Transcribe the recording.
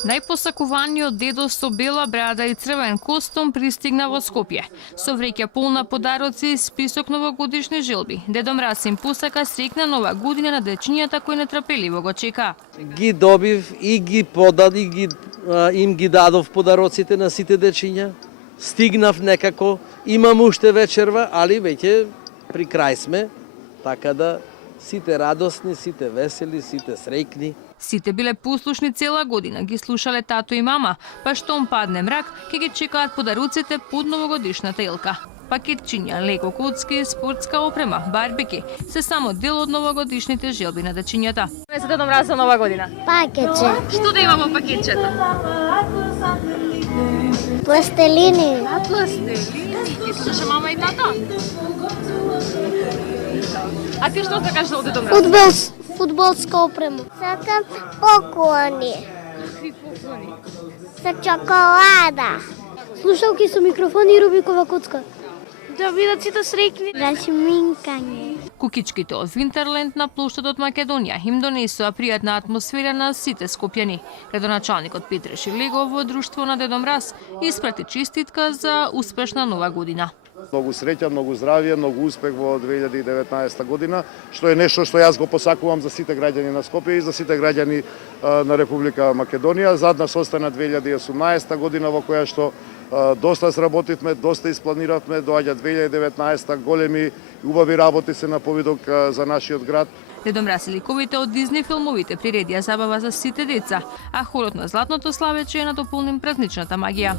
Најпосакуваниот дедо со бела брада и црвен костум пристигна во Скопје. Со вреќа полна подароци и список новогодишни желби. Дедо Мраз им посака среќна нова година на дечињата кои нетрпеливо го чека. Ги добив и ги им ги дадов подароците на сите дечиња. Стигнав некако, имам уште вечерва, али веќе при крај сме, така да сите радосни, сите весели, сите среќни. Сите биле послушни цела година, ги слушале тато и мама, па штом падне мрак, ќе ги чекаат подаруците под новогодишната елка. Пакетчиња, леко коцки, спортска опрема, барбеки, се само дел од новогодишните желби на дечињата. Не се Дедо Мраз за нова година. Пакетче. Што да има во пакетчето? Пластелини. Пластелини. Ти слуша мама и тата? А ти што сакаш од Дедо Мраз? Фудбалска опрема. Сакам поклони. Какви поклони? Со чоколада. Слушалки со микрофон и Рубикова коцка. Да бидат сите среќни. Да шминкање. Кукичките од Винтерленд на плоштадот Македонија им донесоа пријатна атмосфера на сите скопјани. Градоначалникот Петре Ширлегов во друштво на Дедо Мраз испрати честитка за успешна нова година. Многу среќа, многу здравје, многу успех во 2019 година, што е нешто што јас го посакувам за сите граѓани на Скопје и за сите граѓани на Република Македонија. Задна состана 2018 година во која што доста сработивме, доста испланиравме, доаѓа 2019 големи и убави работи се на повидок за нашиот град. Дедо Мраз и ликовите од Дизни филмовите приредија забава за сите деца, а хорот на Златното славече е на дополним празничната магија.